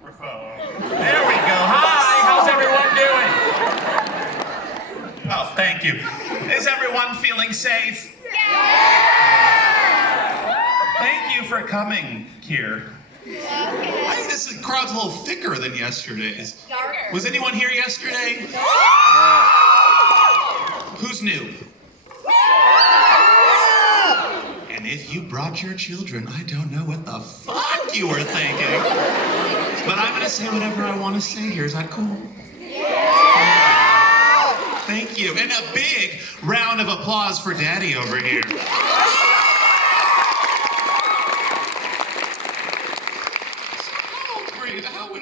microphone. There we go. Hi, how's everyone doing? Oh, thank you. Is everyone feeling safe? Yeah! Thank you for coming here. I think this crowd's a little thicker than yesterday's. Darker. Was anyone here yesterday? Who's new? And if you brought your children, I don't know what the fuck you were thinking. But I'm gonna say whatever I want to say here. Is that cool? Yeah. Thank you. And a big round of applause for Daddy over here.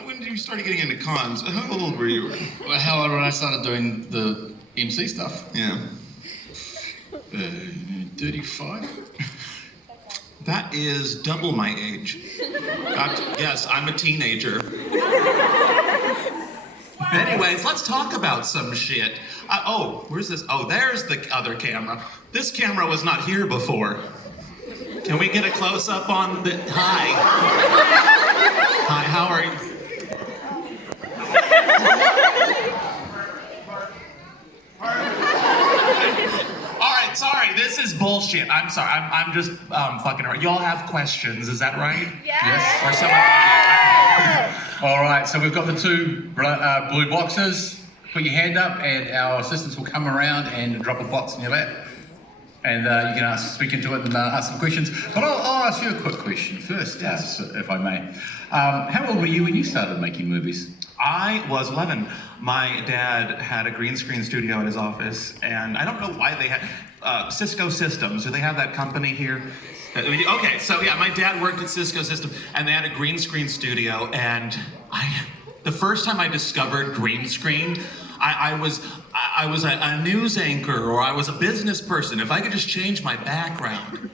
When did you start getting into cons? How old were you? Well, how old when I started doing the MC stuff? Yeah. 35. That is double my age. Yes, I'm a teenager. Anyways, let's talk about some shit. Oh, where's this? Oh, there's the other camera. This camera was not here before. Can we get a close-up on the... Hi. Hi, how are you? Alright, sorry, this is bullshit. I'm sorry, I'm just fucking around. Y'all have questions, is that right? Yes. Or someone... All right, so we've got the two blue boxes. Put your hand up and our assistants will come around and drop a box in your lap. And you can speak into it and ask some questions. But I'll ask you a quick question first, yes, if I may. How old were you when you started making movies? I was 11. My dad had a green screen studio at his office, and I don't know why they had Cisco Systems. Do they have that company here? Okay, so yeah, my dad worked at Cisco Systems, and they had a green screen studio, and the first time I discovered green screen, I was a news anchor, or I was a business person. If I could just change my background,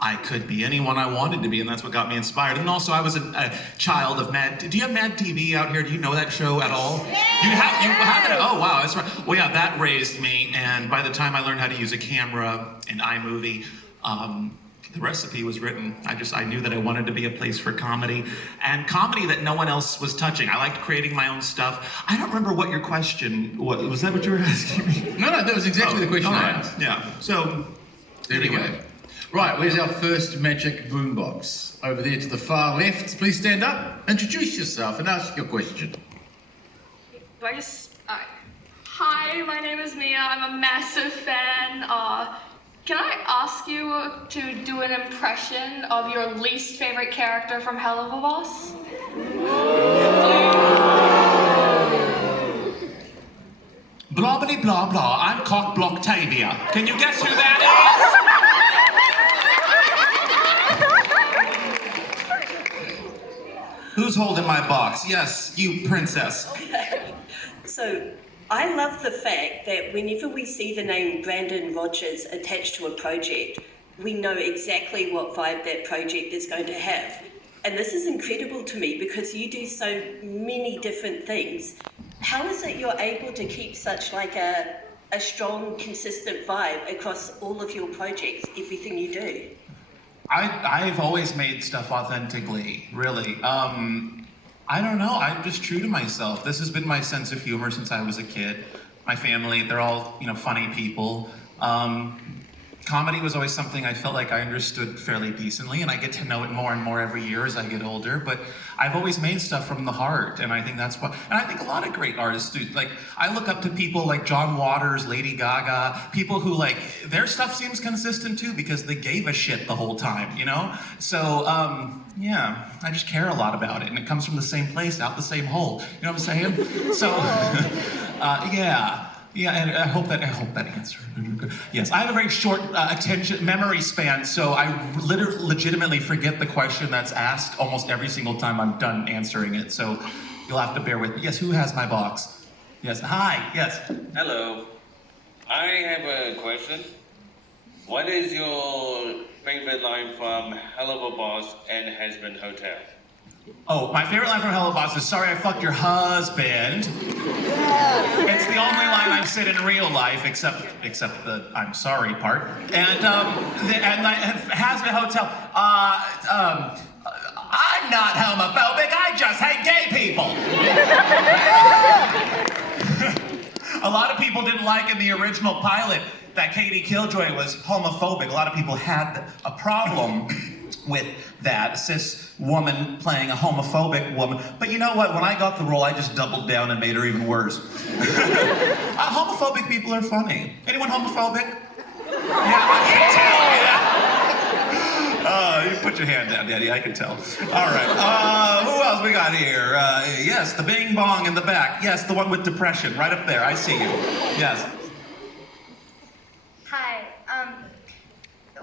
I could be anyone I wanted to be, and that's what got me inspired. And also, I was a child of Mad. Do you have Mad TV out here? Do you know that show at all? You have it? Oh wow, that's right. Well, yeah, that raised me. And by the time I learned how to use a camera in iMovie, the recipe was written. I knew that I wanted to be a place for comedy, and comedy that no one else was touching. I liked creating my own stuff. I don't remember what your question was. That what you were asking me? No, that was exactly the question I asked. Yeah. So There we go. Right, where's our first magic boombox? Over there to the far left. Please stand up, introduce yourself, and ask your question. Do I just... Hi, my name is Mia. I'm a massive fan. Can I ask you to do an impression of your least favorite character from Hell of a Boss? Blah blah blah blah. I'm Cock Blocktavia. Can you guess who that is? Who's holding my box? Yes, you princess. So, I love the fact that whenever we see the name Brandon Rogers attached to a project, we know exactly what vibe that project is going to have. And this is incredible to me because you do so many different things. How is it you're able to keep such like a strong, consistent vibe across all of your projects, everything you do? I've always made stuff authentically, really. I don't know, I'm just true to myself. This has been my sense of humor since I was a kid. My family, they're all, funny people. Comedy was always something I felt like I understood fairly decently, and I get to know it more and more every year as I get older, but I've always made stuff from the heart, and I think that's what, and I think a lot of great artists do. Like, I look up to people like John Waters, Lady Gaga, people who, their stuff seems consistent too, because they gave a shit the whole time, So, yeah, I just care a lot about it, and it comes from the same place, out the same hole, you know what I'm saying? So, yeah. Yeah, and I hope that answered. Yes, I have a very short memory span, so I legitimately forget the question that's asked almost every single time I'm done answering it. So you'll have to bear with me. Yes, who has my box? Yes, hi, yes. Hello. I have a question. What is your favorite line from Hell of a Boss and Husband Hotel? Oh, my favorite line from Hell of a Boss is, "Sorry I fucked your husband." It's the only line I've said in real life, except the "I'm sorry" part. And Husband Hotel. I'm not homophobic, I just hate gay people. A lot of people didn't like in the original pilot that Katie Killjoy was homophobic. A lot of people had a problem with that, cis woman playing a homophobic woman. But you know what? When I got the role, I just doubled down and made her even worse. Homophobic people are funny. Anyone homophobic? Yeah, I can tell. You put your hand down, Daddy. I can tell. All right. Who else we got here? Yes, the Bing Bong in the back. Yes, the one with depression, right up there. I see you. Yes. Hi.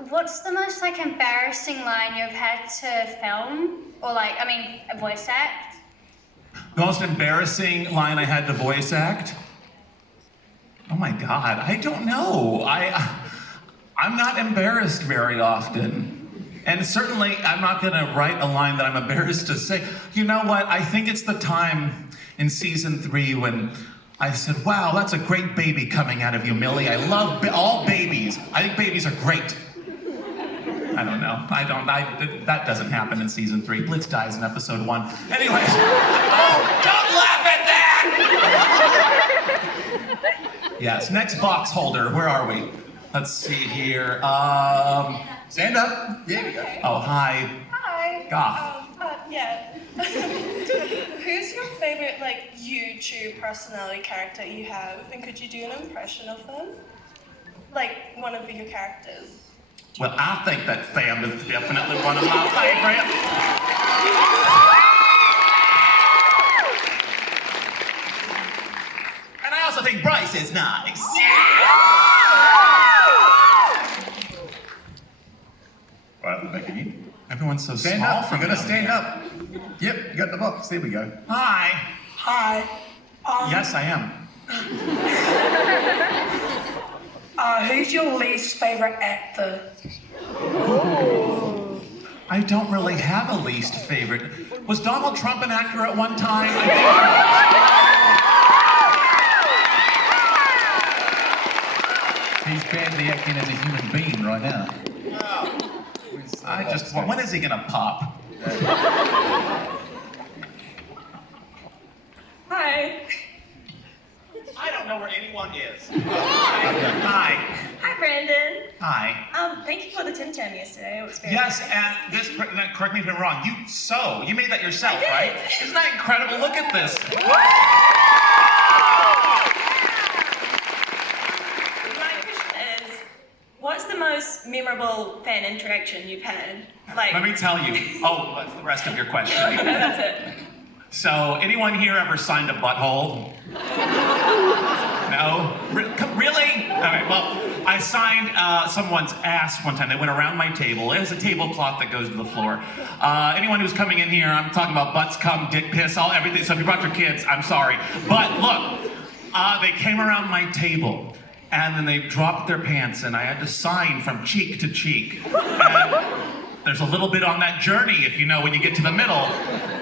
What's the most embarrassing line you've had to film, or a voice act? The most embarrassing line I had to voice act? Oh my God, I don't know. I'm not embarrassed very often. And certainly I'm not gonna write a line that I'm embarrassed to say. You know what, I think it's the time in season 3 when I said, wow, that's a great baby coming out of you, Millie. I love all babies. I think babies are great. I don't know. That doesn't happen in season 3. Blitz dies in episode 1. Anyways, don't laugh at that! Yes, next box holder, where are we? Let's see here. Stand up. There we go. Oh, hi. Hi. Goth. Yeah. Who's your favorite YouTube personality character you have, and could you do an impression of them? Like one of your characters. Well, I think that Sam is definitely one of my favorites. And I also think Bryce is nice. Right, back again. Everyone's so Stand small up. from You're gonna down stand here. up. Yep, you got the box. There we go. Hi. Hi. Yes, I am. Who's your least favorite actor? I don't really have a least favorite. Was Donald Trump an actor at one time? I think He's badly acting as a human being right now. when is he gonna pop? Hi. I don't know where anyone is. Hi. Hi, Brandon. Hi. Thank you for the Tim Tam yesterday. It was very Yes, nice. and this, correct me if I'm wrong, you made that yourself, I did. right? Isn't that incredible? Look at this. My question is, what's the most memorable fan interaction you've had? Let me tell you. Oh, that's the rest of your question. That's it. So, anyone here ever signed a butthole? No? Really? Okay, well, I signed someone's ass one time. They went around my table. It was a tablecloth that goes to the floor. Anyone who's coming in here, I'm talking about butts, cum, dick, piss, everything. So if you brought your kids, I'm sorry. But look, they came around my table, and then they dropped their pants, and I had to sign from cheek to cheek. And there's a little bit on that journey, if you know, when you get to the middle.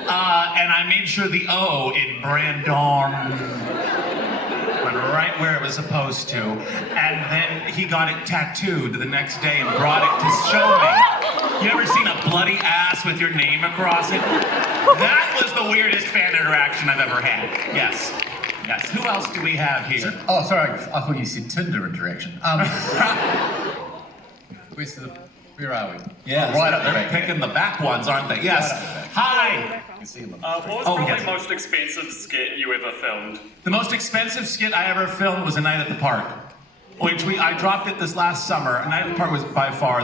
And I made sure the O in Brandon went right where it was supposed to. And then he got it tattooed the next day and brought it to show me. You ever seen a bloody ass with your name across it? That was the weirdest fan interaction I've ever had. Yes. Yes. Who else do we have here? Oh, sorry. I thought you said Tinder interaction. Where are we? Yeah, right up the they're back. picking the back ones, aren't they? Yes. Right up the back. Hi. You can see them. What was Oh, probably yes. the most expensive skit you ever filmed? The most expensive skit I ever filmed was A Night at the Park, which I dropped it this last summer. A Night at the Park was by far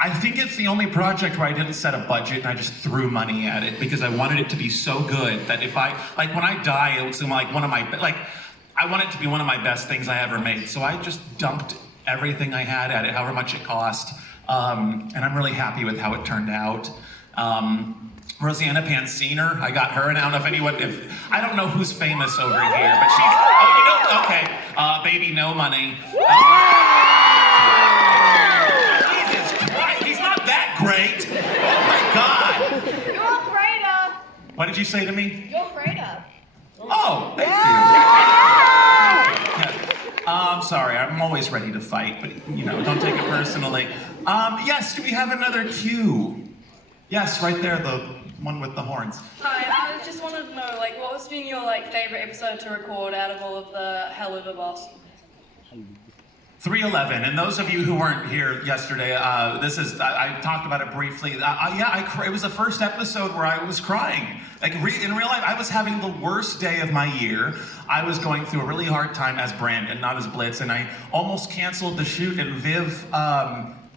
I think it's the only project where I didn't set a budget and I just threw money at it because I wanted it to be so good that if when I die, it was like one of my, I want it to be one of my best things I ever made. So I just dumped everything I had at it, however much it cost. And I'm really happy with how it turned out. Rosanna Pansiner, I got her, and I don't know I don't know who's famous over here, but she's, okay, Baby No Money. Jesus Christ, he's not that great. Oh my God. You're greater. What did you say to me? You're greater. Oh, thank you. I'm sorry, I'm always ready to fight, but don't take it personally. Yes, do we have another cue? Yes, right there, the one with the horns. Hi, I just wanted to know, like, what was been your favorite episode to record out of all of the Hell of a Boss? 311, and those of you who weren't here yesterday, I talked about it briefly. It was the first episode where I was crying. In real life, I was having the worst day of my year. I was going through a really hard time as Brandon, not as Blitz, and I almost canceled the shoot, and Viv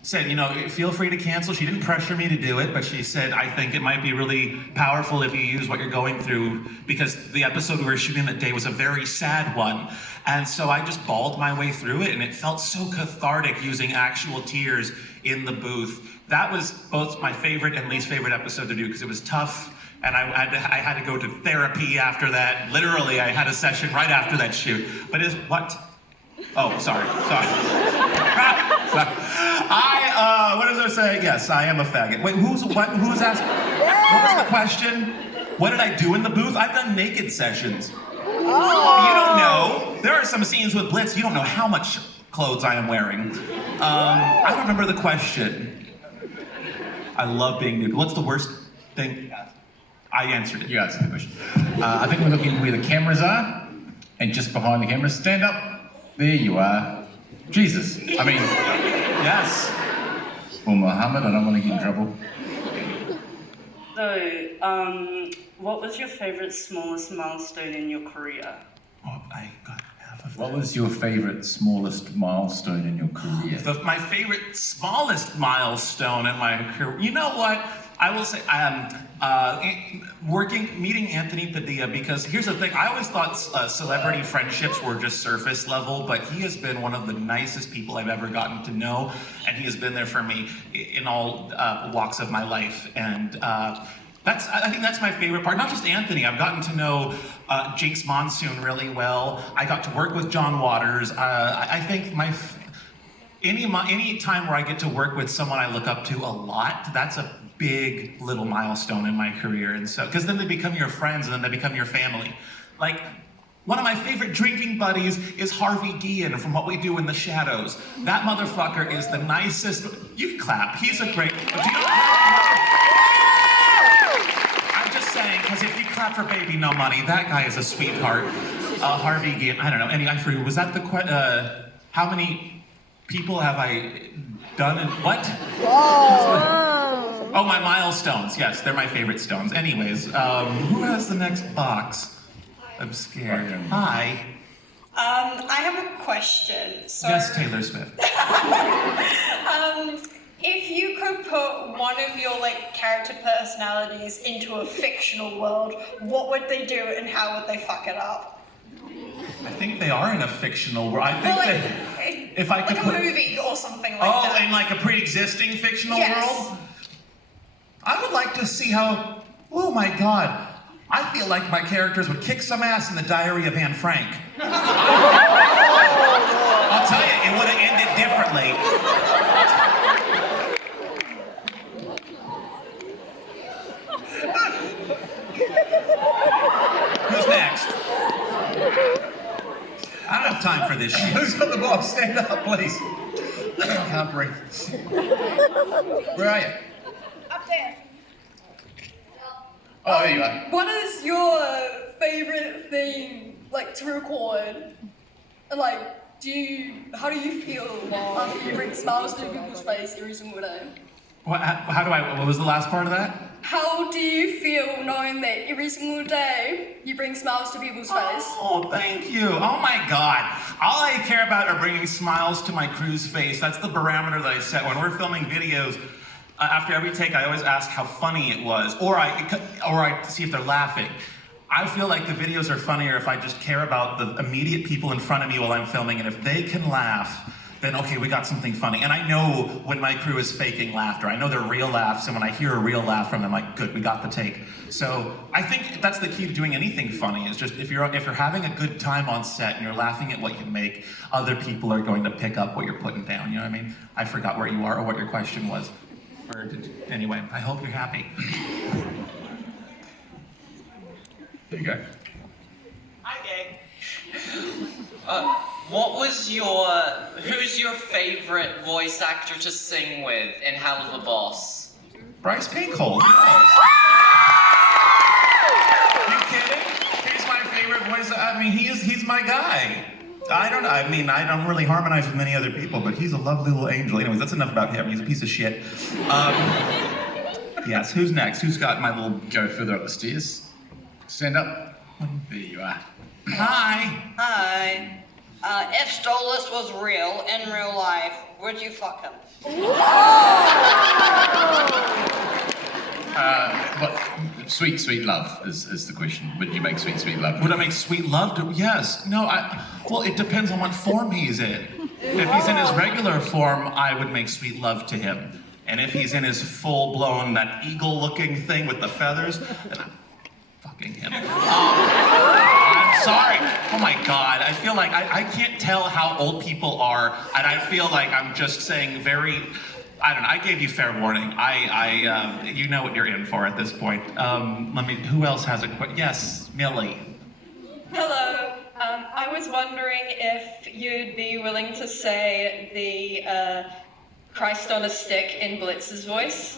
said, feel free to cancel. She didn't pressure me to do it, but she said, I think it might be really powerful if you use what you're going through, because the episode we were shooting that day was a very sad one. And so I just bawled my way through it, and it felt so cathartic using actual tears in the booth. That was both my favorite and least favorite episode to do, because it was tough, and I had to go to therapy after that. Literally, I had a session right after that shoot. But what? Oh, sorry. What does it say? Yes, I am a faggot. Wait, who's asking? What was the question? What did I do in the booth? I've done naked sessions. Oh. You don't know. There are some scenes with Blitz, you don't know how much clothes I am wearing. I don't remember the question. I love being nude. What's the worst thing? I answered it. You answered the question. I think we're looking where the cameras are, and just behind the cameras, stand up. There you are. Jesus. I mean, yes. Or Muhammad, I don't want to get in trouble. So, what was your favourite smallest milestone in your career? Oh, I got half of What was your favourite smallest milestone in your career? My favorite smallest milestone in my career. You know what? I will say, meeting Anthony Padilla, because here's the thing, I always thought celebrity friendships were just surface level, but he has been one of the nicest people I've ever gotten to know, and he has been there for me in all walks of my life, and I think that's my favorite part. Not just Anthony, I've gotten to know Jinx Monsoon really well. I got to work with John Waters. I think any time where I get to work with someone I look up to a lot, that's a big little milestone in my career. And so, because then they become your friends and then they become your family. Like, one of my favorite drinking buddies is Harvey Guillen from What We Do in the Shadows. That motherfucker is the nicest. You can clap. He's a great. But you don't I'm just saying, because if you clap for Baby No Money, that guy is a sweetheart. Harvey Guillen. I don't know. I forget. Was that the how many people have I done and what? Oh, my milestones. Yes, they're my favorite stones. Anyways, who has the next box? I'm scared. Hi. I have a question. So, Yes, Taylor Swift. if you could put one of your character personalities into a fictional world, what would they do and how would they fuck it up? I think they are in a fictional world. I think if I could a put movie or something like that. Oh, in like a pre-existing fictional world? I would like to see how, oh my God, I feel like my characters would kick some ass in the Diary of Anne Frank. I'll tell you, it would have ended differently. Who's next? I don't have time for this shit. Who's got the box? Stand up, please. I can't breathe. Where are you? Up there. Oh, there you are. What is your favorite thing to record? And how do you feel after you bring smiles to people's face every single day? What was the last part of that? How do you feel knowing that every single day you bring smiles to people's face? Oh, thank you. Oh my God. All I care about are bringing smiles to my crew's face. That's the barometer that I set. When we're filming videos, after every take, I always ask how funny it was, or I see if they're laughing. I feel like the videos are funnier if I just care about the immediate people in front of me while I'm filming, and if they can laugh, then okay, we got something funny. And I know when my crew is faking laughter. I know they're real laughs, and when I hear a real laugh from them, I'm like, good, we got the take. So I think that's the key to doing anything funny, is just if you're having a good time on set and you're laughing at what you make, other people are going to pick up what you're putting down, you know what I mean? I forgot where you are or what your question was. Anyway, I hope you're happy. There you go. Hi, gang. Who's your favorite voice actor to sing with in Hell of a Boss? Bryce Pinkhold. Yes. You kidding? He's my favorite voice. I mean, he's my guy. I don't really harmonize with many other people, but he's a lovely little angel. Anyways, that's enough about him. He's a piece of shit. Yes, who's next? Who's got my little... Go further up the stairs. Stand up. There you are. Hi. Hi. If Stolas was real, in real life, would you fuck him? But sweet, sweet love is the question. Would you make sweet, sweet love? Would I make sweet love to... Yes. No, well, it depends on what form he's in. If he's in his regular form, I would make sweet love to him. And if he's in his full-blown, that eagle-looking thing with the feathers, then I'm fucking him. I'm sorry. Oh my God. I feel like I can't tell how old people are, and I feel like I'm just saying very... I don't know. I gave you fair warning. You know what you're in for at this point. Who else has a question? Yes, Millie. Hello. I was wondering if you'd be willing to say the Christ on a stick in Blitz's voice.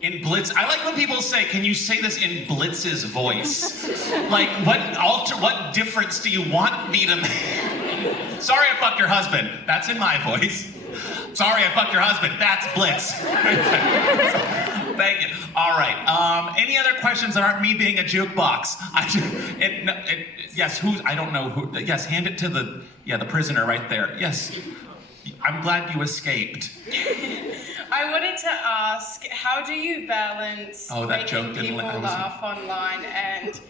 In Blitz, I like when people say, "Can you say this in Blitz's voice?" Like, what difference do you want me to make? Sorry, I fucked your husband. That's in my voice. Sorry, I fucked your husband. That's Blitz. Thank you. All right. Any other questions that aren't me being a jukebox? Yes. I don't know who. Yes. Hand it to the prisoner right there. Yes. I'm glad you escaped. I wanted to ask, how do you balance making people laugh online and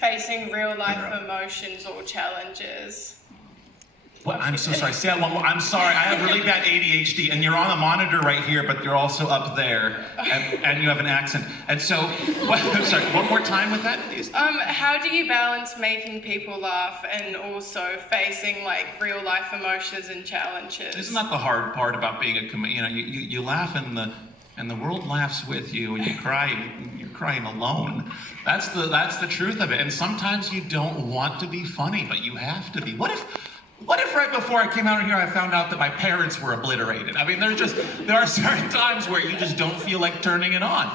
facing real life emotions or challenges? What? I'm so sorry. Say that one more. I'm sorry. I have really bad ADHD, and you're on a monitor right here, but you're also up there, and you have an accent. And so, I'm sorry. One more time with that, please. How do you balance making people laugh and also facing like real life emotions and challenges? Isn't that the hard part about being a comedian? You laugh and the world laughs with you, and you cry. You're crying alone. That's the truth of it. And sometimes you don't want to be funny, but you have to be. What if right before I came out here I found out that my parents were obliterated? I mean, there are certain times where you just don't feel like turning it on.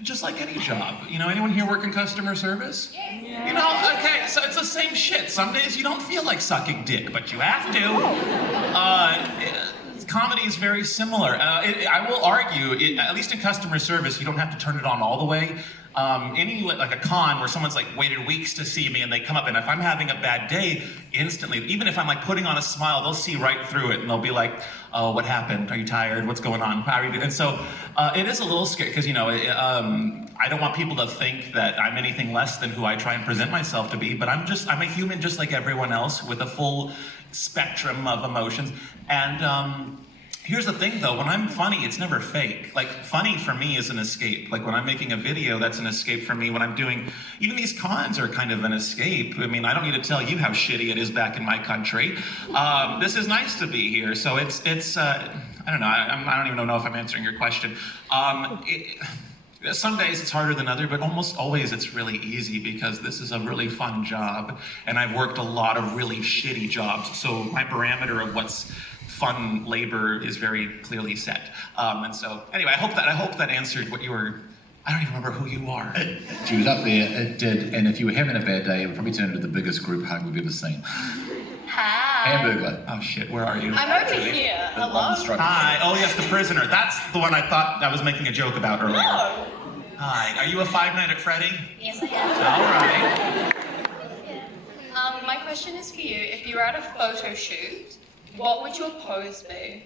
Just like any job. Anyone here work in customer service? Yeah. Okay, so it's the same shit. Some days you don't feel like sucking dick, but you have to. Comedy is very similar. I will argue, at least in customer service, you don't have to turn it on all the way. Like a con where someone's like waited weeks to see me and they come up, and if I'm having a bad day, instantly, even if I'm like putting on a smile, they'll see right through it and they'll be like, "Oh, what happened? Are you tired? What's going on? How are you doing?" And so it is a little scary because I don't want people to think that I'm anything less than who I try and present myself to be, but I'm a human just like everyone else with a full spectrum of emotions. And here's the thing though, when I'm funny, it's never fake. Like, funny for me is an escape. Like when I'm making a video, that's an escape for me. When I'm doing, even these cons are kind of an escape. I mean, I don't need to tell you how shitty it is back in my country. This is nice to be here. So it's I don't know, I don't even know if I'm answering your question. Some days it's harder than others, but almost always it's really easy because this is a really fun job. And I've worked a lot of really shitty jobs. So my parameter of what's fun labor is very clearly set. And so, anyway, I hope that answered what you were. I don't even remember who you are. She was up there, it did, and if you were having a bad day, it would probably turn into the biggest group hug we've ever seen. Hi. Hamburglar. Oh shit, where are you? I'm over here. Hello. Hi. Oh yes, the prisoner. That's the one I thought I was making a joke about earlier. No. Hi. Are you a Five Nights at Freddy? Yes, I am. All right. Yeah. My question is for you. If you were at a photo shoot, what would your pose be?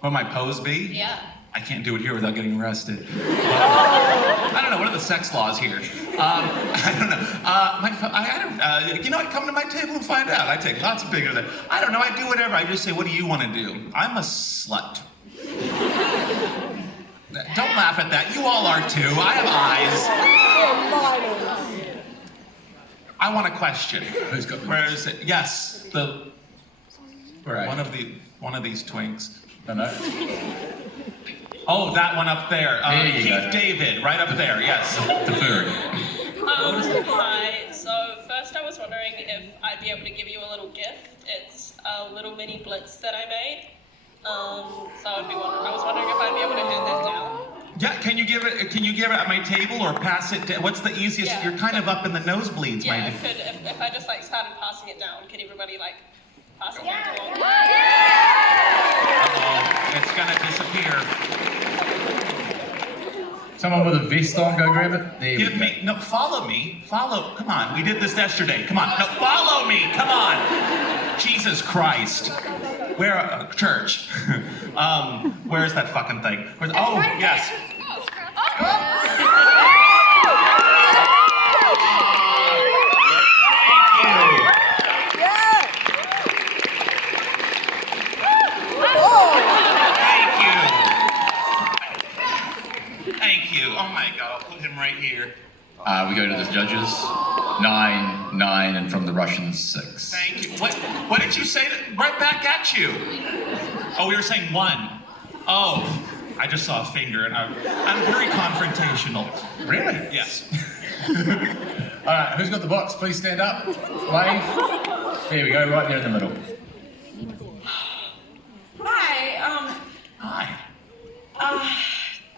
What would my pose be? Yeah. I can't do it here without getting arrested. I don't know. What are the sex laws here? I don't know. You know what? Come to my table and find out. I take lots of pictures. I don't know. I do whatever. I just say, what do you want to do? I'm a slut. Don't laugh at that. You all are too. I have eyes. I want a question. Who's got the... Where is it? Yes. Where are you? One of these twinks. No. Oh, that one up there. Keith David, right up there, yes. The furry. Hi. So first I was wondering if I'd be able to give you a little gift. It's a little mini blitz that I made. I was wondering if I'd be able to hand Yeah, can you give it at my table or pass it down? What's the easiest? Yeah. You're kind of up in the nosebleeds, my Yeah, dude. if I just like started passing it down, could everybody like pass it along? Uh-oh, it's gonna disappear. Someone with a vest on, go grab it. There Give me, no, follow me. Follow, come on, we did this yesterday. Come on, no, follow me, come on. Jesus Christ. Where, church. Where's that fucking thing? Oh, yes. Thank you. Oh my God, I'll put him right here. We go to the judges. 9, 9, and from the Russians, 6. Thank you. What did you say? Right back at you. Oh, we were saying 1. Oh, I just saw a finger, and I'm very confrontational. Really? Yes. All right, who's got the box? Please stand up. Wave. There we go, right there in the middle. Hi. Hi.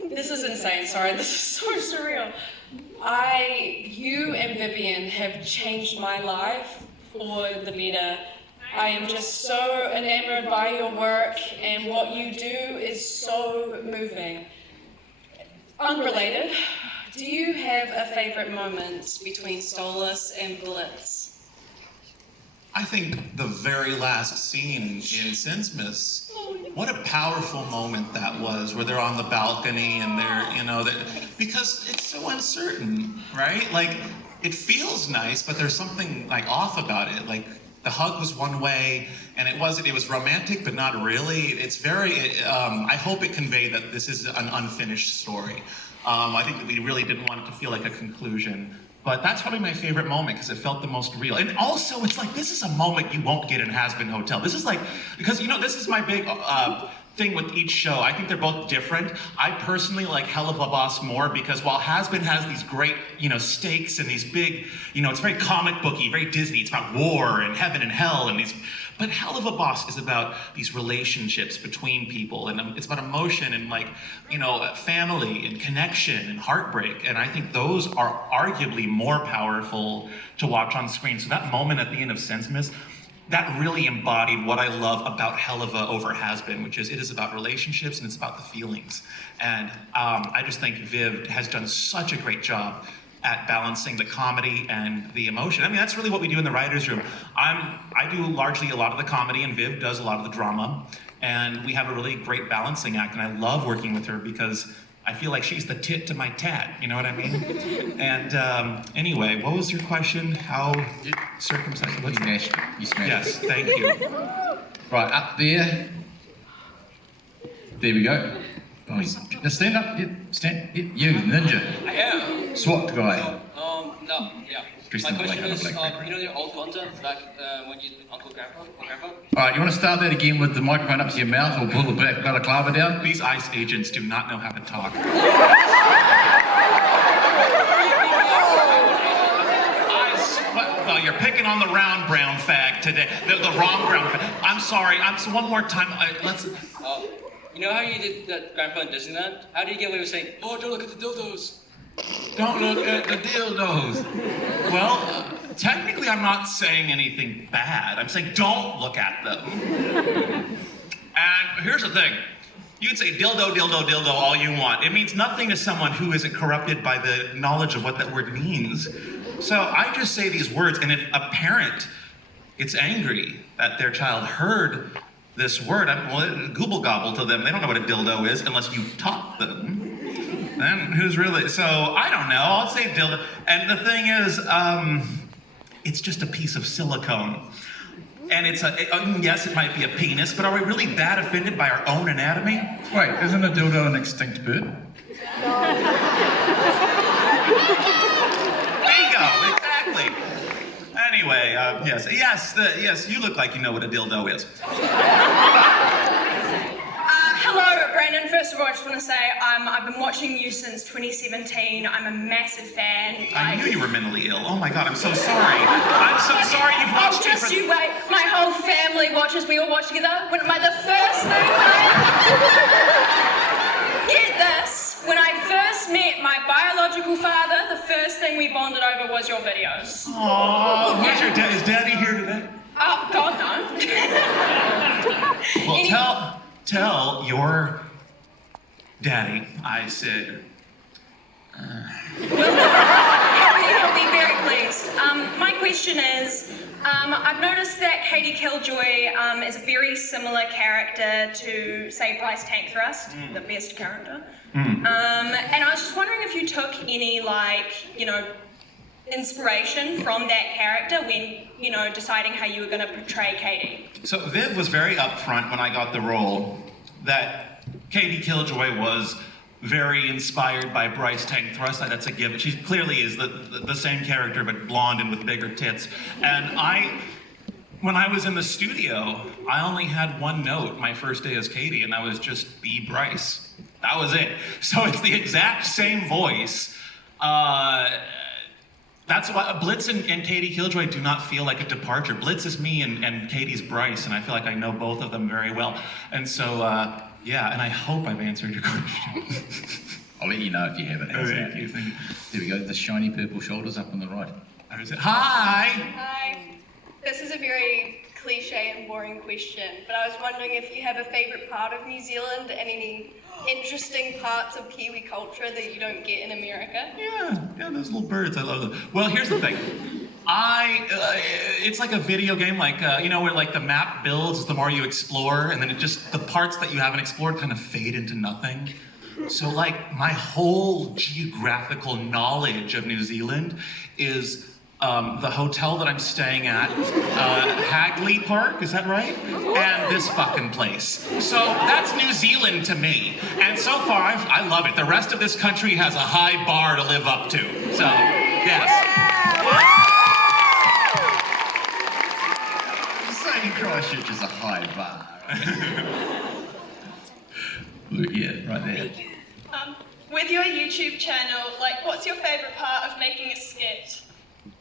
This is insane. Sorry, this is so surreal. You and Vivian have changed my life for the better. I am just so enamored by your work, and what you do is so moving. Unrelated, do you have a favorite moment between Stolas and Blitz? I think the very last scene in Sinsmas, what a powerful moment that was, where they're on the balcony and they're, because it's so uncertain, right? Like, it feels nice, but there's something like off about it. Like, the hug was one way, and it was romantic, but not really. It's very, I hope it conveyed that this is an unfinished story. I think that we really didn't want it to feel like a conclusion. But that's probably my favorite moment because it felt the most real. And also, it's like, this is a moment you won't get in Has Been Hotel. This is like, because, this is my big thing with each show. I think they're both different. I personally like Hell of a Boss more because while Has Been has these great, stakes and these big, it's very comic booky, very Disney. It's about war and heaven and hell and these. But Hell of a Boss is about these relationships between people, and it's about emotion and family and connection and heartbreak. And I think those are arguably more powerful to watch on screen. So that moment at the end of Sinsmas, that really embodied what I love about Helluva over Has Been, which is it is about relationships and it's about the feelings. And I just think Viv has done such a great job at balancing the comedy and the emotion. I mean, that's really what we do in the writer's room. I do largely a lot of the comedy, and Viv does a lot of the drama. And we have a really great balancing act, and I love working with her because I feel like she's the tit to my tat, you know what I mean? And anyway, what was your question? How circumcised? You smashed it. You smashed Yes, thank you. Right, up there. There we go. Oh, now stand up. Yep, stand. Yep, you, ninja. I am. SWAT guy. No, yeah. Dressed My in black question on a is, black background. you know your old content, like when you Uncle Grandpa? All right, you want to start that again with the microphone up to your mouth or pull the balaclava down? These ICE agents do not know how to talk. Well, you're picking on the round brown fag today. The wrong brown fag. I'm sorry. So one more time. Let's. You know how you did that Grandpa in Disneyland? How do you get away with saying, "Oh, don't look at the dildos"? Don't look at the dildos. Well, technically, I'm not saying anything bad. I'm saying don't look at them. And here's the thing. You can say dildo, dildo, dildo all you want. It means nothing to someone who isn't corrupted by the knowledge of what that word means. So I just say these words, and if a parent gets angry that their child heard this word, Google gobble to them. They don't know what a dildo is unless you taught them. Then who's really, so I don't know, I'll say dildo. And the thing is, it's just a piece of silicone. And yes, it might be a penis, but are we really that offended by our own anatomy? Wait, isn't a dildo an extinct bird? Bingo, exactly. Anyway, yes, you look like you know what a dildo is. Hello, Brandon. First of all, I just want to say I've been watching you since 2017. I'm a massissive fan. I knew you were mentally ill. Oh my God, I'm so sorry. I'm so sorry you've watched me for... You wait. My whole family watches. We all watch together. The first thing... Get this. When I thing we bonded over was your videos. Oh, where's your dad? Is Daddy here today? Oh, God, no. Well, tell your daddy I said. He'll be very pleased. My question is, I've noticed that Katie Killjoy is a very similar character to, say, Bryce Tank Thrust, the best character. And I was just wondering if you took any, inspiration from that character when, deciding how you were going to portray Katie. So Viv was very upfront when I got the role that Katie Killjoy was very inspired by Bryce Tank Thrust. That's a given. She clearly is the same character, but blonde and with bigger tits. And when I was in the studio, I only had one note my first day as Katie, and that was just be Bryce. That was it. So it's the exact same voice. That's why Blitz and Katie Killjoy do not feel like a departure. Blitz is me and Katie's Bryce, and I feel like I know both of them very well. And so, yeah, and I hope I've answered your question. I'll let you know if you haven't. Thank you. There we go, the shiny purple shoulders up on the right. There's it. Hi! Hi. This is a very cliche and boring question, but I was wondering if you have a favourite part of New Zealand and any interesting parts of Kiwi culture that you don't get in America. Yeah, those little birds, I love them. Well, here's the thing. It's like a video game, where like the map builds the more you explore, and then the parts that you haven't explored kind of fade into nothing. So like my whole geographical knowledge of New Zealand is the hotel that I'm staying at, Hagley Park, is that right? And this fucking place. So that's New Zealand to me. And so far, I love it. The rest of this country has a high bar to live up to. So, yes. Saying Christchurch is a high bar. Yeah, right there. With your YouTube channel, what's your favourite part of making a skit?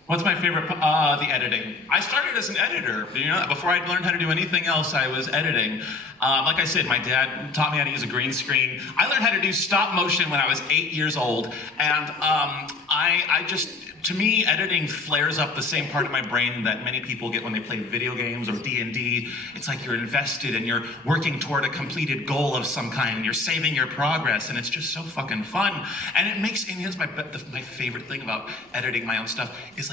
What's my favorite? The editing. I started as an editor. Before I learned how to do anything else, I was editing. Like I said, my dad taught me how to use a green screen. I learned how to do stop motion when I was 8 years old, and to me, editing flares up the same part of my brain that many people get when they play video games or D&D. It's like you're invested and you're working toward a completed goal of some kind, and you're saving your progress, and it's just so fucking fun. And here's my favorite thing about editing my own stuff is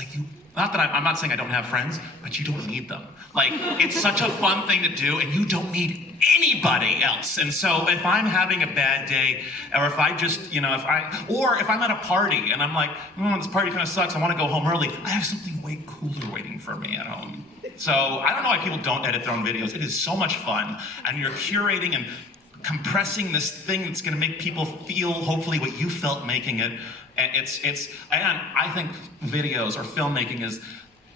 not that I'm not saying I don't have friends, but you don't need them. It's such a fun thing to do, and you don't need anybody else. And so if I'm having a bad day, or if I just, if I'm at a party and I'm like, this party kind of sucks, I want to go home early, I have something way cooler waiting for me at home. So I don't know why people don't edit their own videos. It is so much fun, and you're curating and compressing this thing that's going to make people feel hopefully what you felt making it. And I think videos or filmmaking is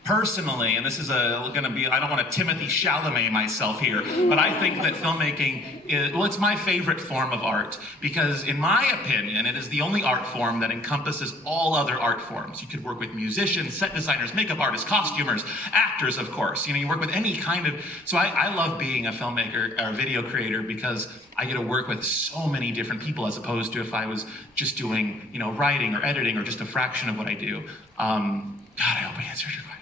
personally, and this is going to be, I don't want to Timothy Chalamet myself here, but I think that filmmaking it's my favorite form of art, because in my opinion, it is the only art form that encompasses all other art forms. You could work with musicians, set designers, makeup artists, costumers, actors, of course. You work with any kind of, so I love being a filmmaker or a video creator, because I get to work with so many different people, as opposed to if I was just doing, writing or editing or just a fraction of what I do. God, I hope I answered your question.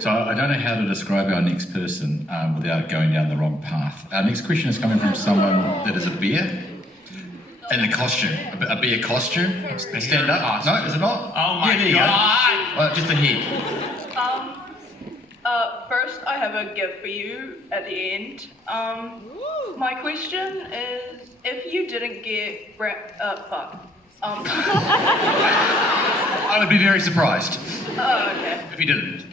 So I don't know how to describe our next person without going down the wrong path. Our next question is coming from someone that is a bear in a costume. A bear costume? Stand up? No, is it not? Oh my God! Just a head. First, I have a gift for you at the end. My question is, if you didn't get I would be very surprised. Oh, okay. If you didn't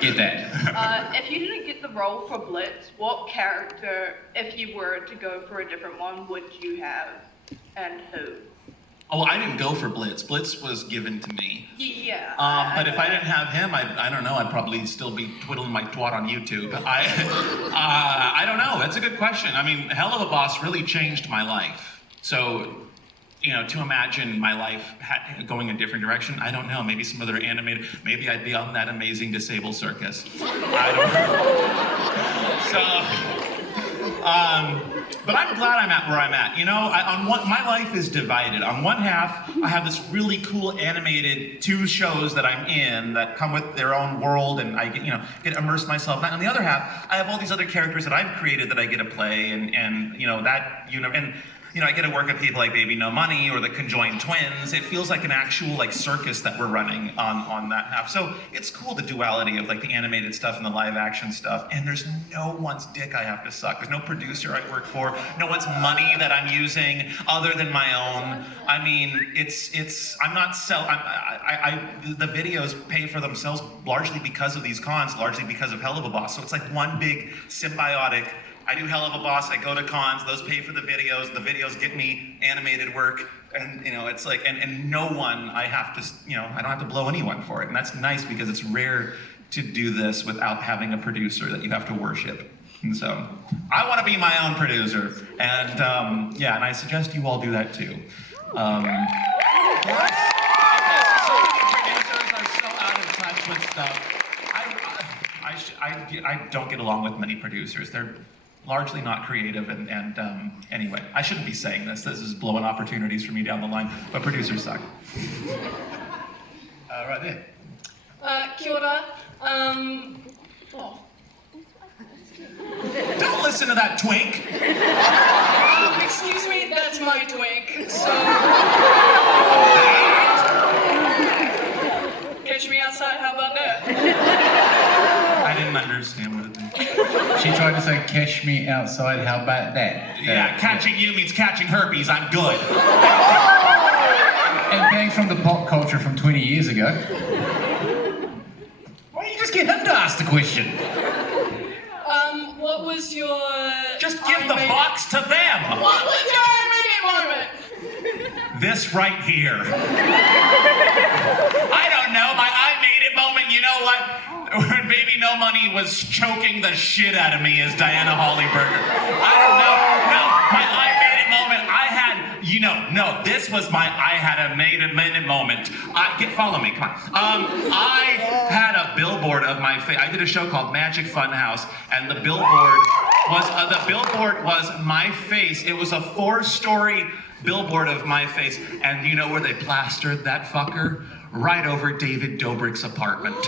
get that. If you didn't get the role for Blitz, what character, if you were to go for a different one, would you have, and who? Oh, I didn't go for Blitz. Blitz was given to me. Yeah. But if I didn't have him, I don't know, I'd probably still be twiddling my twat on YouTube. I don't know, that's a good question. I mean, Hell of a Boss really changed my life. So, to imagine my life going a different direction, I don't know, maybe some other animated, maybe I'd be on That Amazing Disabled Circus. I don't know. So, But I'm glad I'm at where I'm at. You know, my life is divided. On one half, I have this really cool animated 2 shows that I'm in that come with their own world, and I get to immerse myself. And on the other half, I have all these other characters that I've created that I get to play, and I get to work with people like Baby No Money or the Conjoined Twins. It feels like an actual circus that we're running on that half. So it's cool, the duality of the animated stuff and the live action stuff. And there's no one's dick I have to suck. There's no producer I work for, no one's money that I'm using other than my own. I mean, I'm not the videos pay for themselves largely because of these cons, largely because of Hell of a Boss. So it's like one big symbiotic. I do Hell of a Boss, I go to cons, those pay for the videos get me animated work, and it's like, and no one, I don't have to blow anyone for it, and that's nice because it's rare to do this without having a producer that you have to worship. And so, I want to be my own producer, and and I suggest you all do that too. Plus, producers are so out of touch with stuff. I don't get along with many producers. They're largely not creative, and anyway, I shouldn't be saying this. This is blowing opportunities for me down the line, but producers suck. Right there. Kia ora. Don't listen to that twink. Excuse me, that's my twink. So. Catch me outside, how about that? I didn't understand what it meant. She tried to say, "Catch me outside, how about that?" Yeah, catching you means catching herpes, I'm good. And being from the pop culture from 20 years ago. Why don't you just get him to ask the question? What was your... Just give the box to them! What was your animated moment? This right here. I don't know, my I made it moment, you know what? When Baby No Money was choking the shit out of me as Diana Hollyberger. I don't know. No, my I made it moment. I had, this was my I had a made it moment. Follow me, come on. I had a billboard of my face. I did a show called Magic Funhouse, and the billboard was my face. It was a 4-story billboard of my face, and you know where they plastered that fucker? Right over David Dobrik's apartment.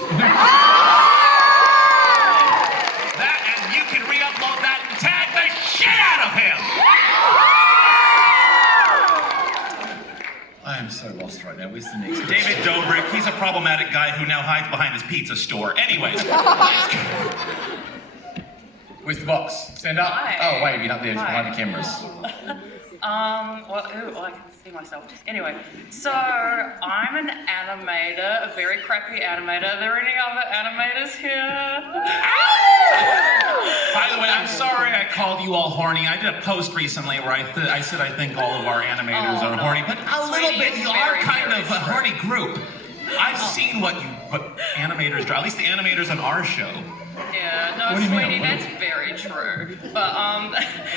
That, and you can re-upload that and tag the shit out of him! I am so lost right now. Where's the next David Dobrik, he's a problematic guy who now hides behind his pizza store. Anyways. Where's the box? Stand up. Hi. Oh, wait, you're not there. It's behind the cameras. I can see myself. Anyway, so I'm an animator, a very crappy animator. Are there any other animators here? By the way, I'm sorry I called you all horny. I did a post recently where I said I think all of our animators are horny, but a little bit, you are kind of a horny group. I've seen what animators do, at least the animators on our show. Yeah, no, sweetie, that's very true. But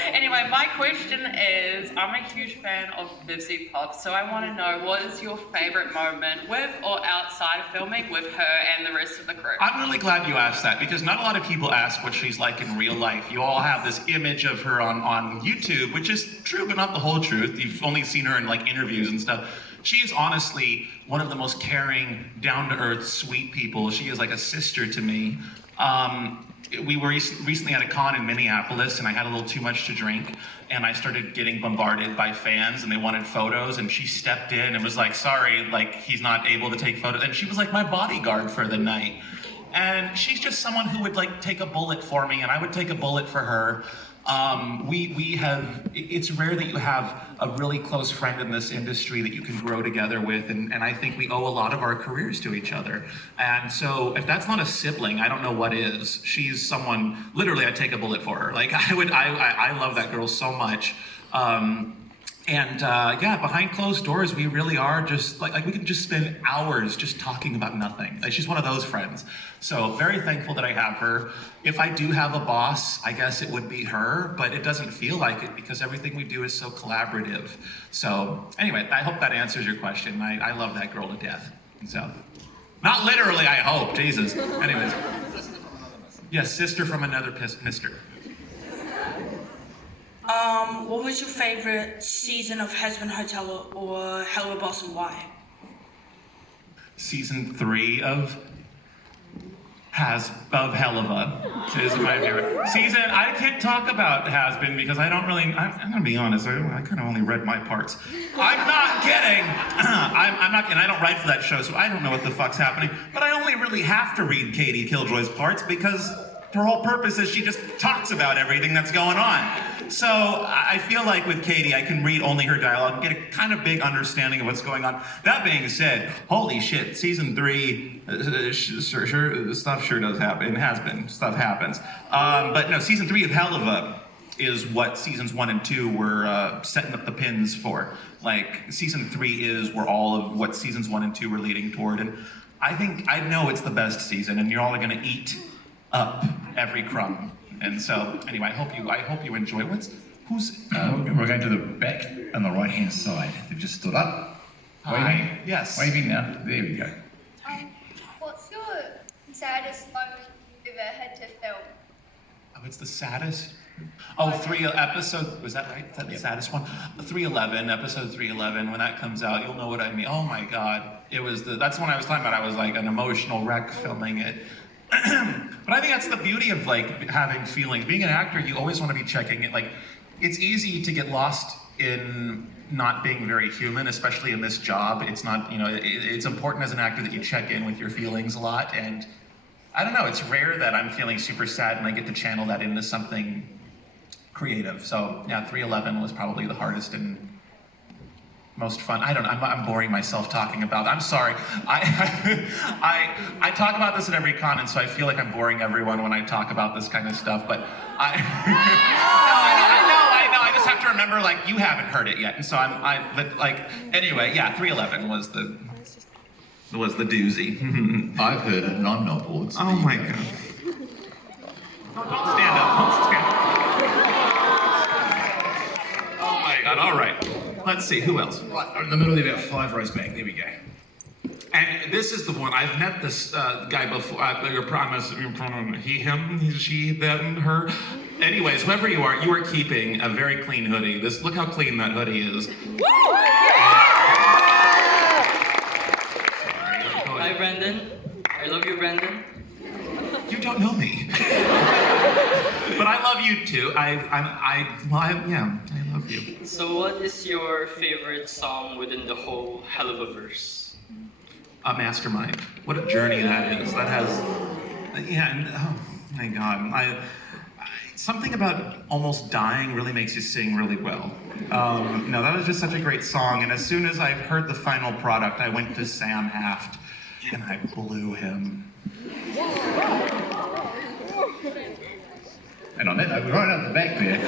anyway, my question is, I'm a huge fan of Bibsy Pop, so I want to know, what is your favorite moment with or outside of filming with her and the rest of the crew? I'm really glad you asked that, because not a lot of people ask what she's like in real life. You all have this image of her on YouTube, which is true, but not the whole truth. You've only seen her in interviews and stuff. She is honestly one of the most caring, down-to-earth, sweet people. She is like a sister to me. We were recently at a con in Minneapolis, and I had a little too much to drink, and I started getting bombarded by fans, and they wanted photos, and she stepped in and was like, sorry, he's not able to take photos. And she was like my bodyguard for the night. And she's just someone who would take a bullet for me, and I would take a bullet for her. It's rare that you have a really close friend in this industry that you can grow together with, and I think we owe a lot of our careers to each other. And so if that's not a sibling, I don't know what is. She's someone, literally I'd take a bullet for her. I love that girl so much. Behind closed doors, we really are just we can just spend hours just talking about nothing. She's one of those friends. So very thankful that I have her. If I do have a boss, I guess it would be her, but it doesn't feel like it because everything we do is so collaborative. So anyway, I hope that answers your question. I love that girl to death. So, not literally, I hope, Jesus. Anyways. Yes, sister from another mister. What was your favorite season of Husband Hotel or Hello Boss and why? Season 3 of Helluva is my favorite season. I can't talk about Has Been because I don't really. I'm gonna be honest. I kind of only read my parts. I'm not kidding. I'm not, and I don't write for that show, so I don't know what the fuck's happening. But I only really have to read Katie Killjoy's parts because her whole purpose is she just talks about everything that's going on. So I feel like with Katie, I can read only her dialogue and get a kind of big understanding of what's going on. That being said, holy shit, season 3, sure, stuff sure does happen. It has been, stuff happens. But no, season 3 of Helluva is what seasons 1 and 2 were setting up the pins for. Like, season 3 is where all of what seasons 1 and 2 were leading toward. And I know it's the best season, and you're all gonna eat up every crumb. And so, anyway, I hope you enjoy. Who's? We're going to the back on the right-hand side. They've just stood up. Hi. Yes. Waving now. There we go. What's your saddest moment you've ever had to film? Oh, it's the saddest. Oh, episode, was that right? Is that the saddest one? 311, episode 311, when that comes out, you'll know what I mean. Oh my God. That's when I was talking about, I was like an emotional wreck filming it. But I think that's the beauty of like having feelings. Being an actor, you always want to be checking it. Like, it's easy to get lost in not being very human, especially in this job. It's not, it's important as an actor that you check in with your feelings a lot. And I don't know, it's rare that I'm feeling super sad and I get to channel that into something creative. So yeah, 311 was probably the hardest and most fun. I don't know, I'm boring myself talking about, I'm sorry. I talk about this at every con, and so I feel like I'm boring everyone when I talk about this kind of stuff, but I know, I just have to remember, like, you haven't heard it yet, and so anyway, yeah, 311 was the doozy. I've heard it and I'm not bored. So oh my God. Don't stand up, don't stand up. Oh my God, all right. Let's see, who else? Right, in the middle, about 5 rows back. There we go. And this is the one, I've met this guy before, your pronoun, he, him, she, them, her. Anyways, whoever you are keeping a very clean hoodie. Look how clean that hoodie is. Hi, Brandon. I love you, Brandon. You don't know me. But I love you too. I love you. So what is your favorite song within the whole Helluva-verse? Mastermind. What a journey that is. That has, and oh my God. Something about almost dying really makes you sing really well. No, that was just such a great song. And as soon as I heard the final product, I went to Sam Haft and I blew him. And on that note, we're right up the back there.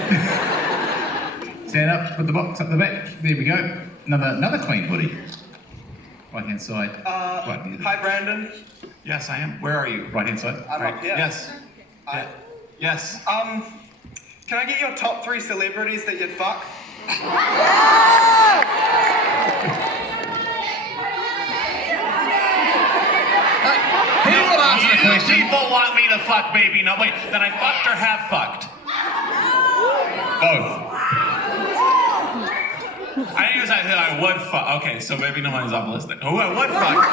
Stand up, put the box up the back. There we go. Another clean hoodie. Right hand side. Hi, Brandon. Yes, I am. Where are you? Right hand side. I'm up here. Yes. Yes. Can I get your top 3 celebrities that you'd fuck? People want me to fuck, baby. No, wait. That I fucked or have fucked? Both. I think it was I would fuck. Okay, so maybe no one's off listening. Who I would fuck?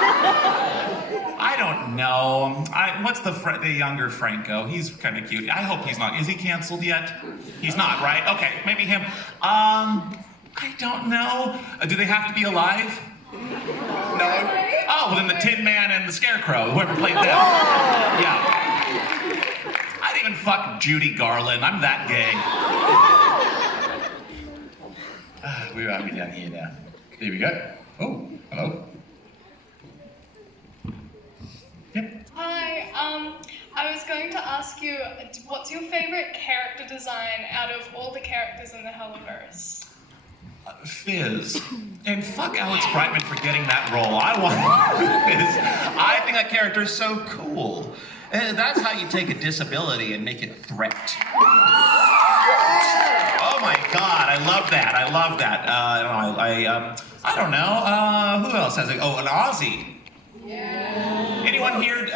I don't know. What's the younger Franco? He's kind of cute. I hope he's not. Is he canceled yet? He's not, right? Okay, maybe him. I don't know. Do they have to be alive? No. Oh, well then the Tin Man and the Scarecrow, whoever played them. Yeah. I'd even fuck Judy Garland. I'm that gay. Where are we down here now? There we go. Oh, hello. Yep. Hi, I was going to ask you, what's your favorite character design out of all the characters in the Helluverse? Fizz. And fuck Alex Brightman for getting that role. I want Fizz. I think that character is so cool. And that's how you take a disability and make it a threat. Oh my God, I love that. I love that. I don't know. Who else has it? Oh, an Aussie. Yeah. Anyone here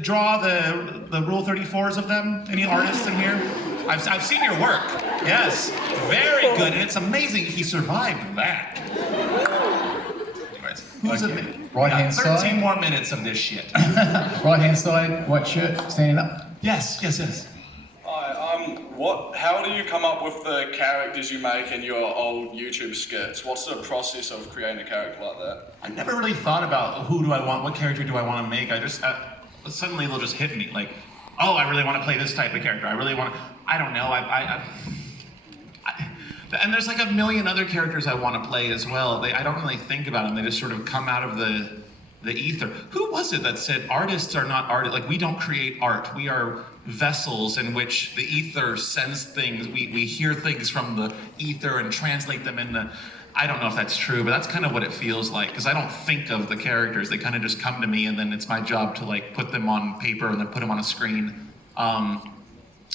draw the Rule 34s of them? Any artists in here? I've seen your work. Yes, very good, and it's amazing he survived that. Anyways, who's Okay. Right-hand 13 side. more minutes of this shit. Right-hand side, white shirt, standing up. Yes. Hi, how do you come up with the characters you make in your old YouTube skits? What's the process of creating a character like that? I never really thought about what character do I want to make. I just, suddenly they'll just hit me, like, oh, I really want to play this type of character. I don't know, and there's like a million other characters I want to play as well. I don't really think about them. They just sort of come out of the ether. Who was it that said artists are not art? Like, we don't create art. We are vessels in which the ether sends things. We hear things from the ether and translate them into. I don't know if that's true, but that's kind of what it feels like, because I don't think of the characters. They kind of just come to me, and then it's my job to like put them on paper and then put them on a screen.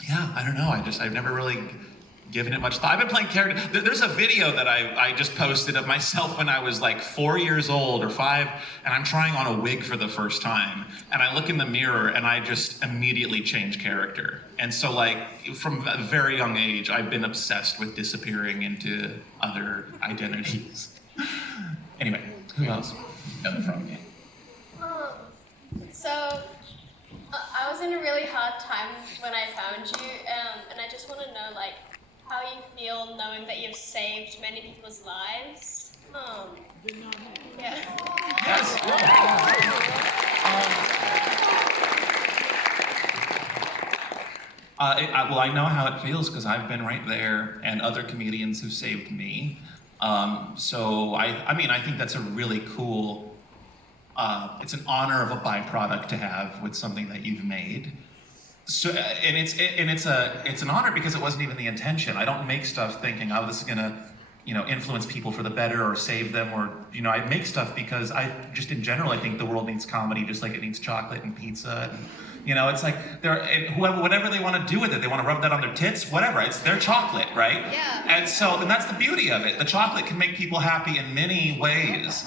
Yeah, I don't know. I've never really given it much thought. I've been playing characters. There's a video that I just posted of myself when I was like 4 years old or 5, and I'm trying on a wig for the first time. And I look in the mirror and I just immediately change character. And so like from a very young age, I've been obsessed with disappearing into other identities. Anyway, who else? Down the front again. So, I was in a really hard time when I found you, and I just want to know, like, how you feel knowing that you've saved many people's lives. Yeah. Yes. Well, I know how it feels because I've been right there, and other comedians who saved me. So I think that's a really cool. It's an honor of a byproduct to have with something that you've made. So, and it's an honor because it wasn't even the intention. I don't make stuff thinking, oh, this is gonna, influence people for the better or save them, or I make stuff because in general, I think the world needs comedy just like it needs chocolate and pizza. And, it's like whatever they want to do with it, they want to rub that on their tits, whatever. It's their chocolate, right? Yeah. And that's the beauty of it. The chocolate can make people happy in many ways.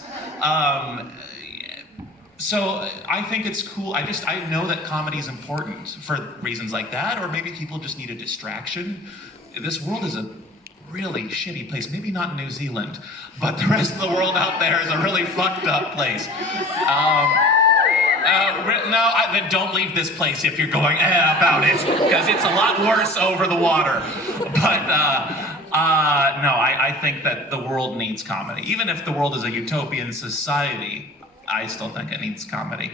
So I think it's cool. I know that comedy is important for reasons like that, or maybe people just need a distraction. This world is a really shitty place. Maybe not New Zealand, but the rest of the world out there is a really fucked up place. Then don't leave this place if you're going about it, because it's a lot worse over the water. But no, I think that the world needs comedy. Even if the world is a utopian society, I still think it needs comedy.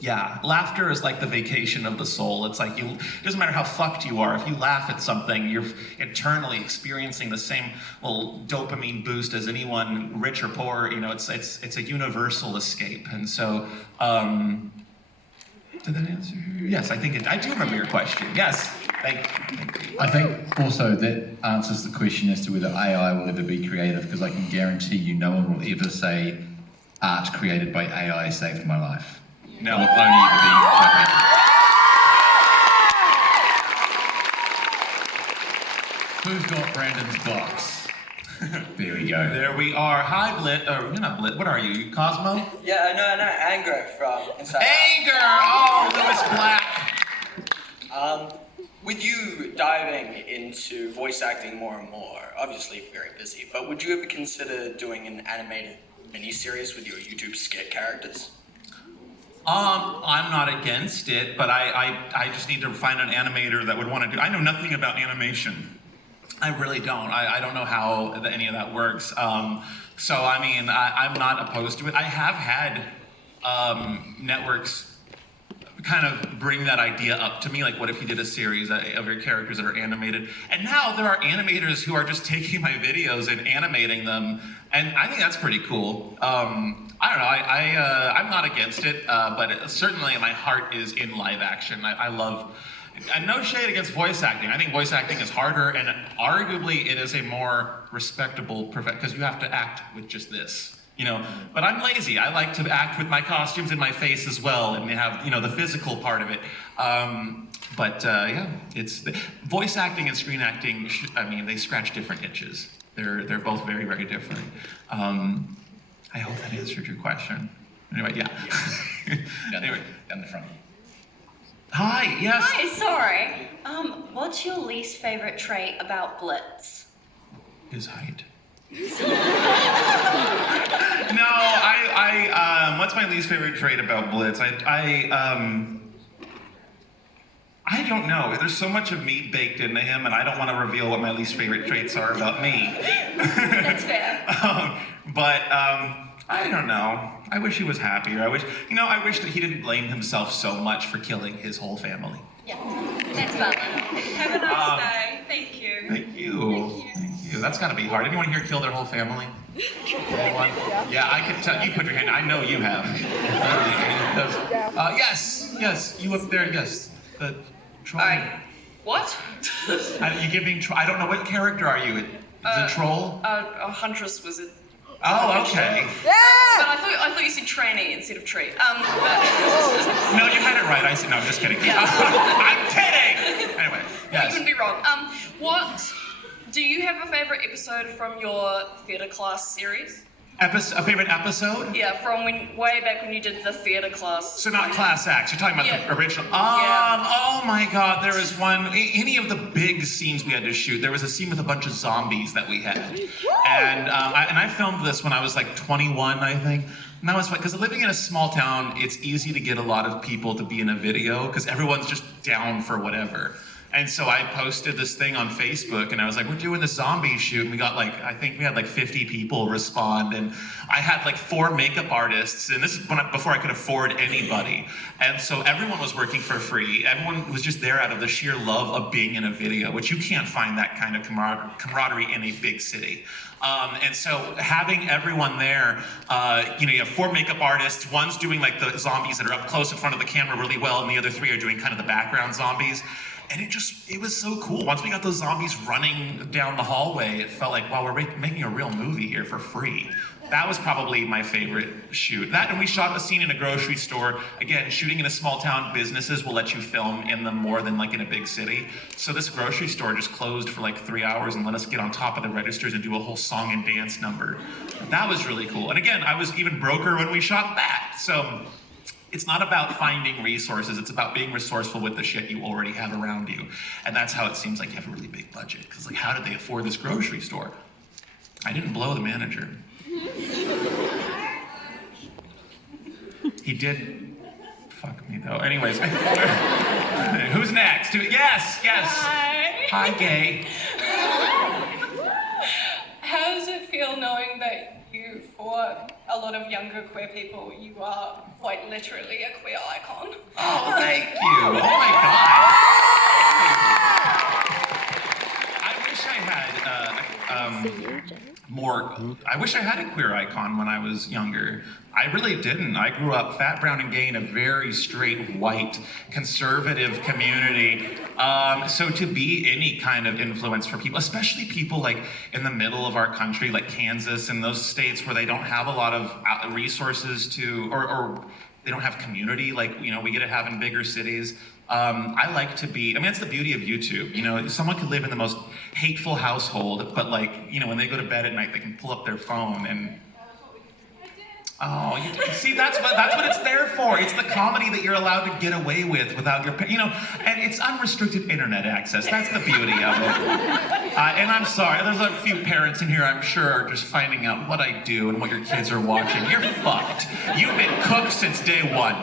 Yeah, laughter is like the vacation of the soul. It's like it doesn't matter how fucked you are. If you laugh at something, you're internally experiencing the same little dopamine boost as anyone, rich or poor. It's a universal escape. And so, did that answer? Yes, I do remember your question. Yes, thank you. I think also that answers the question as to whether AI will ever be creative, because I can guarantee you no one will ever say art created by AI saved my life. No. It will only ever be perfect. Who's got Brandon's box? There we go. There we are. Hi, Blit. You're not Blit. What are you? You Cosmo? Yeah, no, Anger from Inside Anger! Oh, Lewis Black. With you diving into voice acting more and more, obviously very busy, but would you ever consider doing an animated miniseries with your YouTube skit characters? I'm not against it, but I just need to find an animator that would want to do. I know nothing about animation. I really don't. I don't know how any of that works. So I mean, I'm not opposed to it. I have had networks kind of bring that idea up to me, like, what if you did a series of your characters that are animated? And now there are animators who are just taking my videos and animating them, and I think that's pretty cool. I don't know, I'm not against it, but certainly my heart is in live action. I love, and no shade against voice acting. I think voice acting is harder, and arguably it is a more respectable profession, because you have to act with just this. But I'm lazy. I like to act with my costumes and my face as well, and have, the physical part of it. Yeah, it's voice acting and screen acting. They scratch different itches. They're both very, very different. I hope that answered your question. Anyway, yeah. Anyway, down the front. Hi, yes. Hi, sorry. What's your least favorite trait about Blitz? His height. No, what's my least favorite trait about Blitz? I don't know. There's so much of me baked into him, and I don't want to reveal what my least favorite traits are about me. That's fair. I don't know. I wish he was happier. I wish that he didn't blame himself so much for killing his whole family. Yeah, that's valid. Have a nice day. Thank you. Thank you. Thank you. That's got to be hard. Anyone here kill their whole family? Anyone? Yeah, I can tell. You put your hand. I know you have. Yes. You up there? Yes. The troll. What? You giving? I don't know. What character are you? The troll? A huntress wizard. Oh, okay. But I thought you said tranny instead of tree. No, you had it right. I said no. I'm just kidding. Yeah. I'm kidding. Anyway, yes. You couldn't be wrong. What? Do you have a favorite episode from your theatre class series? A favorite episode? Yeah, from way back when you did the theatre class. So not class acts. You're talking about the original. Yeah. Oh my God! There was one. Any of the big scenes we had to shoot. There was a scene with a bunch of zombies that we had, and I filmed this when I was like 21, I think. And that was fun because living in a small town, it's easy to get a lot of people to be in a video because everyone's just down for whatever. And so I posted this thing on Facebook and I was like, we're doing this zombie shoot. And we got I think we had 50 people respond. And I had 4 makeup artists. And this is before I could afford anybody. And so everyone was working for free. Everyone was just there out of the sheer love of being in a video, which you can't find that kind of camaraderie in a big city. And so having everyone there, you have 4 makeup artists. One's doing the zombies that are up close in front of the camera really well. And the other 3 are doing kind of the background zombies. And it was so cool. Once we got those zombies running down the hallway, it felt like, wow, we're making a real movie here for free. That was probably my favorite shoot. That, and we shot a scene in a grocery store. Again, shooting in a small town, businesses will let you film in them more than in a big city. So this grocery store just closed for 3 hours and let us get on top of the registers and do a whole song and dance number. That was really cool. And again, I was even broker when we shot that. So it's not about finding resources, it's about being resourceful with the shit you already have around you. And that's how it seems like you have a really big budget. Because how did they afford this grocery store? I didn't blow the manager. He did fuck me though. Anyways, who's next? Yes. Hi, gay. How does it feel knowing that for a lot of younger queer people, you are quite literally a queer icon? Oh, thank you. Oh my God. I wish I had I wish I had a queer icon when I was younger. I really didn't. I grew up fat, brown, and gay in a very straight, white, conservative community. So to be any kind of influence for people, especially people in the middle of our country, like Kansas and those states where they don't have a lot of resources to, or they don't have community we get to have in bigger cities. I like to be, that's the beauty of YouTube. Someone could live in the most hateful household, but when they go to bed at night, they can pull up their phone and see, that's what it's there for. It's the comedy that you're allowed to get away with without and it's unrestricted internet access. That's the beauty of it. And I'm sorry, there's a few parents in here I'm sure are just finding out what I do and what your kids are watching. You're fucked. You've been cooked since day one.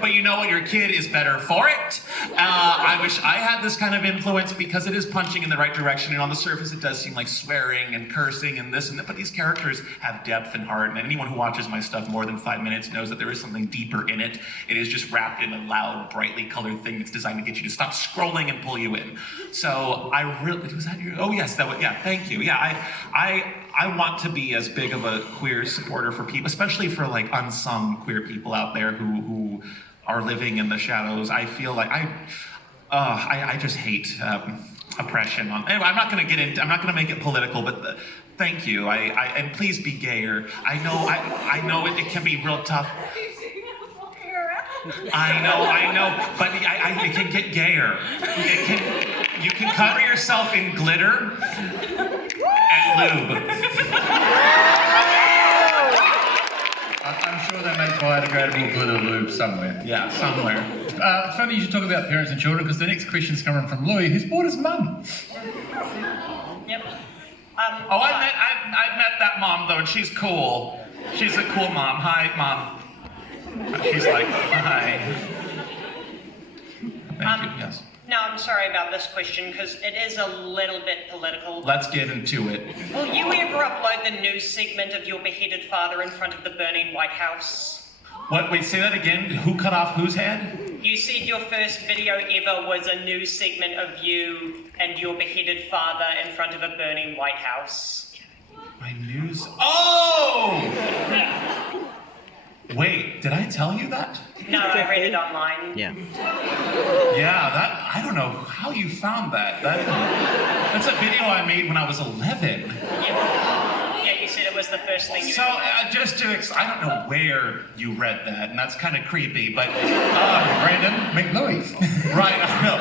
But you know what? Your kid is better for it. I wish I had this kind of influence because it is punching in the right direction, and on the surface it does seem like swearing and cursing and this and that, but these characters have depth and heart, and anyone who watches my stuff more than 5 minutes knows that there is something deeper in it. It is just wrapped in a loud, brightly colored thing that's designed to get you to stop scrolling and pull you in. So I really, was that your, oh yes, thank you. Yeah, I want to be as big of a queer supporter for people, especially for unsung queer people out there who are living in the shadows. I feel like I just hate oppression. Anyway, I'm not going to make it political, but thank you. And please be gayer. I know it can be real tough. I know, but it can get gayer. You can cover yourself in glitter and lube. I'm sure that makes biodegradable glitter lube somewhere. Yeah, somewhere. It's funny you should talk about parents and children because the next question's coming from Louis, who's bought his mum. Yep. I met that mom though, and she's cool. She's a cool mom. Hi, mom. She's like, hi. Thank you. Yes. No, I'm sorry about this question because it is a little bit political. Let's get into it. Will you ever upload the news segment of your beheaded father in front of the burning White House? What? Wait, say that again. Who cut off whose head? You said your first video ever was a news segment of you and your beheaded father in front of a burning White House. My news. Oh! Wait, did I tell you that? No, I read it online. Yeah. Yeah, that, I don't know how you found that. That's a video I made when I was 11. Yeah, you said it was the first thing you So, just to, I don't know where you read that, and that's kind of creepy, but, Brandon, meet Louis. Right, I know.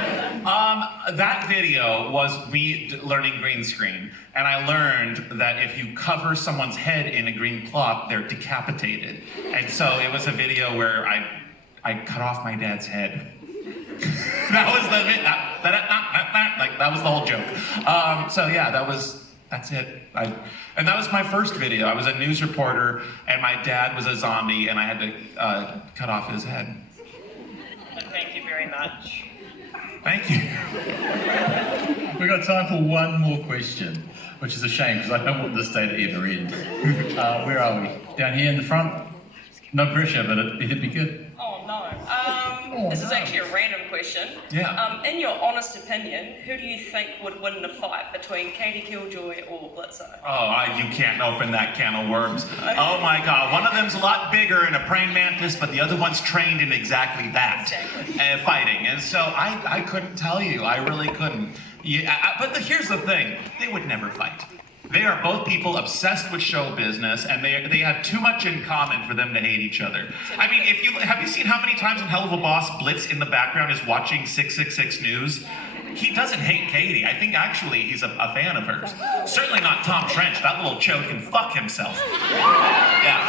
That video was me learning green screen, and I learned that if you cover someone's head in a green cloth, they're decapitated. And so it was a video where I cut off my dad's head. That was that was the whole joke. So yeah, that's it. And that was my first video. I was a news reporter, and my dad was a zombie, and I had to cut off his head. Thank you very much. Thank you. We've got time for one more question, which is a shame because I don't want this day to ever end. Where are we? Down here in the front? No pressure, but it'd be good. Oh no. This is actually a random question. Yeah. In your honest opinion, who do you think would win the fight between Katie Killjoy or Blitzer? Oh, you can't open that can of worms. Oh my God, one of them's a lot bigger and a praying mantis, but the other one's trained in exactly that, fighting. And so I couldn't tell you, I really couldn't. But here's the thing, they would never fight. They are both people obsessed with show business, and they have too much in common for them to hate each other. I mean, have you seen how many times in Hell of a Boss Blitz in the background is watching 666 News? He doesn't hate Katie. I think actually he's a fan of hers. Certainly not Tom Trench. That little chode can fuck himself. Yeah.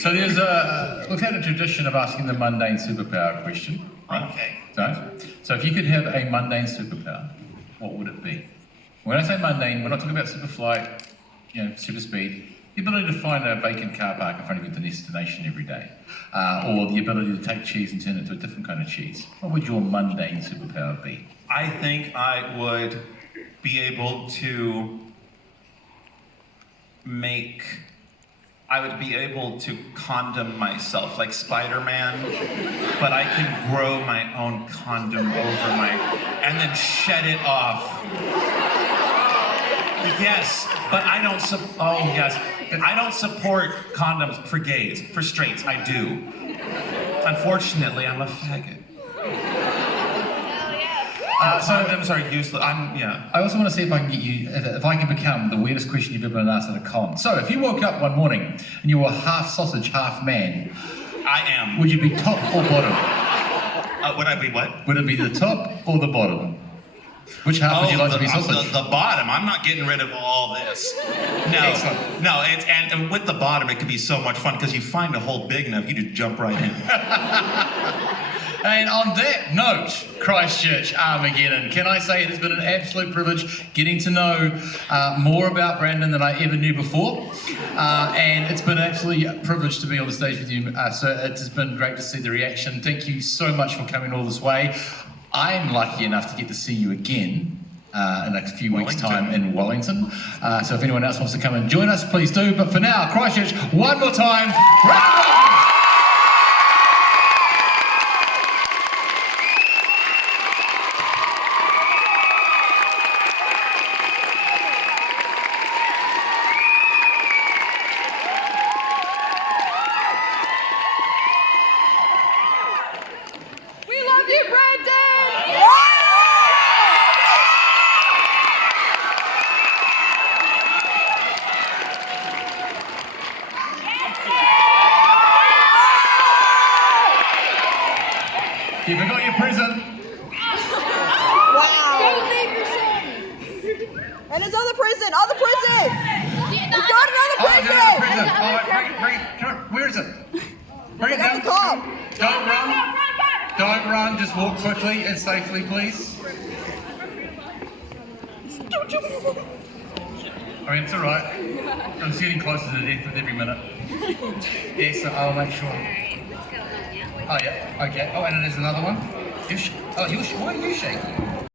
So we've had a tradition of asking the mundane superpower question. Right? Okay. So if you could have a mundane superpower, what would it be? When I say mundane, we're not talking about super flight, super speed. The ability to find a vacant car park in front of your destination every day. Or the ability to take cheese and turn it into a different kind of cheese. What would your mundane superpower be? I think I would be able to condom myself, like Spider-Man, but I can grow my own condom over and then shed it off. Yes, but I don't support condoms for gays, for straights, I do. Unfortunately, I'm a faggot. Condoms are useless. I also want to see if I can get you, if I can become the weirdest question you've ever been asked at a con. So, if you woke up one morning and you were half sausage, half man, I am. Would you be top or bottom? Would I be what? Would it be the top or the bottom? Which half would you like to be sausage? The bottom. I'm not getting rid of all this. No. Excellent. No, and with the bottom, it could be so much fun because you find a hole big enough, you just jump right in. And on that note, Christchurch, Armageddon, can I say it has been an absolute privilege getting to know more about Brandon than I ever knew before. And it's been absolutely a privilege to be on the stage with you. So it has been great to see the reaction. Thank you so much for coming all this way. I'm lucky enough to get to see you again in a few weeks' time in Wellington. So if anyone else wants to come and join us, please do. But for now, Christchurch, one more time. You forgot your present. Wow. And it's other prison. It's got another prison. Bring it. Where is it? Bring it down. Don't run. Don't run. Just walk quickly and safely, please. I mean, it's all right. I'm getting closer to death with every minute. Yes, I'll make sure. Oh yeah. Okay. Oh, and there's another one. Why are you shaking?